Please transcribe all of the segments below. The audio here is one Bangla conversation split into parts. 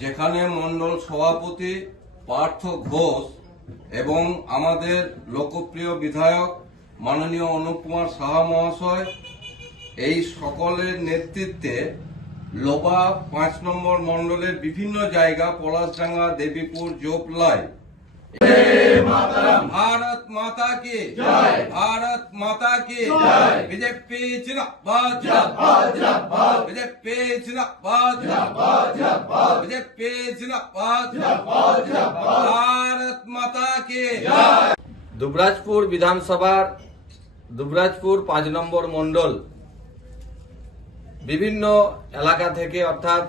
যেখানে মণ্ডল সভাপতি পার্থ ঘোষ এবং আমাদের লোকপ্রিয় বিধায়ক মাননীয় অনুপ কুমার সাহা মহাশয় এই সকলের নেতৃত্বে লোবা 5 নম্বর মণ্ডলের বিভিন্ন জায়গা পলাশডাঙ্গা, দেবীপুর, জোপলাই भारत माता की जय, भारत माता की जय, बीजेपी जिंदाबाद, बीजेपी जिंदाबाद, बीजेपी जिंदाबाद, भारत माता की जय। दुबराजपुर विधानसभा दुबराजपुर 5 নম্বর মণ্ডল বিভিন্ন এলাকা থেকে অর্থাৎ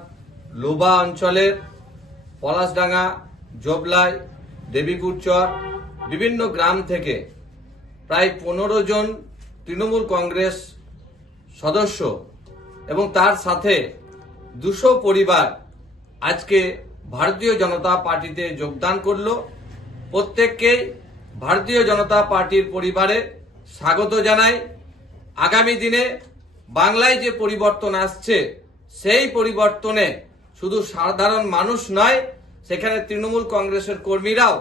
লোবা অঞ্চলের পলাশডাঙ্গা, জোবলাই, দেবীপুর চর বিভিন্ন গ্রাম থেকে প্রায় 15 জন তৃণমূল কংগ্রেস সদস্য এবং তার সাথে 200 পরিবার আজকে ভারতীয় জনতা পার্টিতে যোগদান করল। প্রত্যেককেই ভারতীয় জনতা পার্টির পরিবারে স্বাগত জানাই। আগামী দিনে বাংলায় যে পরিবর্তন আসছে সেই পরিবর্তনে শুধু সাধারণ মানুষ নয়, সেখানে তৃণমূল কংগ্রেসের কর্মীরাও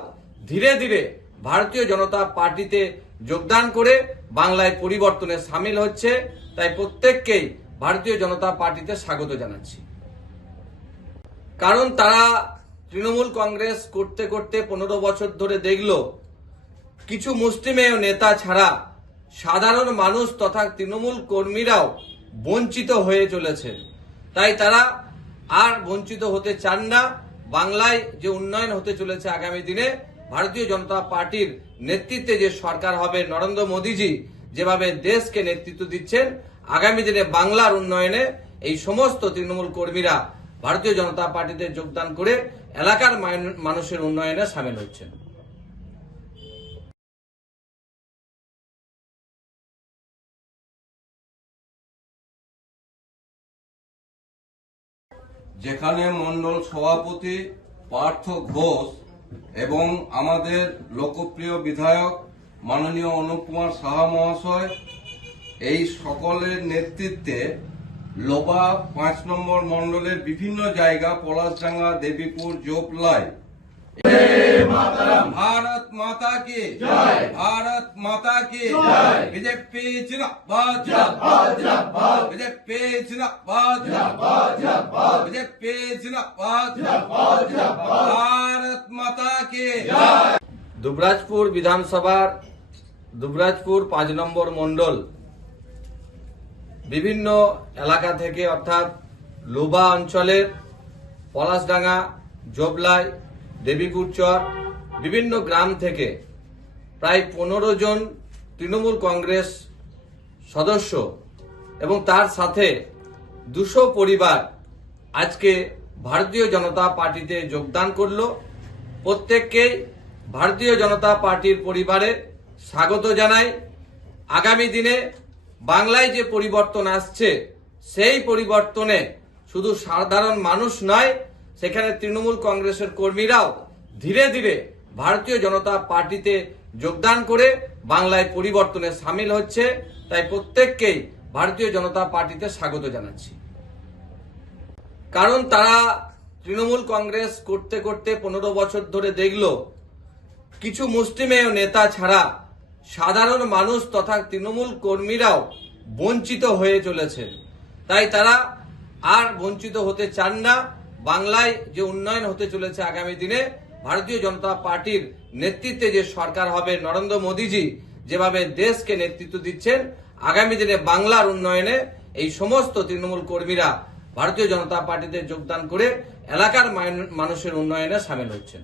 ধীরে ধীরে ভারতীয় জনতা পার্টিতে যোগদান করে বাংলায় পরিবর্তনে সামিল হচ্ছে। তাই প্রত্যেককেই ভারতীয় জনতা পার্টিতে স্বাগত জানাচ্ছি। কারণ তারা তৃণমূল কংগ্রেস করতে করতে 15 বছর ধরে দেখল কিছু মুষ্টিমেয় নেতা ছাড়া সাধারণ মানুষ তথা তৃণমূল কর্মীরাও বঞ্চিত হয়ে চলেছে। তাই তারা আর বঞ্চিত হতে চান না। বাংলায় যে উন্নয়ন হতে চলেছে আগামী দিনে ভারতীয় জনতা পার্টির নেতৃত্বে যে সরকার হবে, নরেন্দ্র মোদীজি যেভাবে দেশকে নেতৃত্ব দিচ্ছেন, আগামী দিনে বাংলার উন্নয়নে এই সমস্ত তৃণমূল কর্মীরা ভারতীয় জনতা পার্টিতে যোগদান করে এলাকার মানুষের উন্নয়নে সামিল হচ্ছেন। যেখানে মণ্ডল সভাপতি পার্থ ঘোষ এবং আমাদের লোকপ্রিয় বিধায়ক মাননীয় অনুপ কুমার সাহা মহাশয় এই সকলের নেতৃত্বে লোবা 5 নম্বর মণ্ডলের বিভিন্ন জায়গা পলাশডাঙ্গা, দেবীপুর, জোপলাই भारत माता की जय, भारत माता की जय, बीजेपी जिंदाबाद, बीजेपी जिंदाबाद, बीजेपी जिंदाबाद, भारत माता की जय। दुबराजपुर विधानसभा दुबराजपुर 5 নম্বর মণ্ডল বিভিন্ন এলাকা থেকে অর্থাৎ লোবা অঞ্চলের পলাশডাঙ্গা, জোবলাই, দেবীপুর চর বিভিন্ন গ্রাম থেকে প্রায় 15 জন তৃণমূল কংগ্রেস সদস্য এবং তার সাথে 200 পরিবার আজকে ভারতীয় জনতা পার্টিতে যোগদান করল। প্রত্যেককেই ভারতীয় জনতা পার্টির পরিবারে স্বাগত জানাই। আগামী দিনে বাংলায় যে পরিবর্তন আসছে সেই পরিবর্তনে শুধু সাধারণ মানুষ নয়, সেখানে তৃণমূল কংগ্রেসের কর্মীরাও ধীরে ধীরে ভারতীয় জনতা পার্টিতে যোগদান করে বাংলায় পরিবর্তনে সামিল হচ্ছে। তাই প্রত্যেককেই ভারতীয় জনতা পার্টিতে স্বাগত জানাচ্ছি। কারণ তারা তৃণমূল কংগ্রেস করতে করতে 15 বছর ধরে দেখল কিছু মুষ্টিমেয় নেতা ছাড়া সাধারণ মানুষ তথা তৃণমূল কর্মীরাও বঞ্চিত হয়ে চলেছে। তাই তারা আর বঞ্চিত হতে চান না। বাংলায় যে উন্নয়ন হতে চলেছে আগামী দিনে ভারতীয় জনতা পার্টির নেতৃত্বে যে সরকার হবে, নরেন্দ্র মোদীজি যেভাবে দেশকে নেতৃত্ব দিচ্ছেন, আগামী দিনে বাংলার উন্নয়নে এই সমস্ত তৃণমূল কর্মীরা ভারতীয় জনতা পার্টিতে যোগদান করে এলাকার মানুষের উন্নয়নে সামিল হচ্ছেন।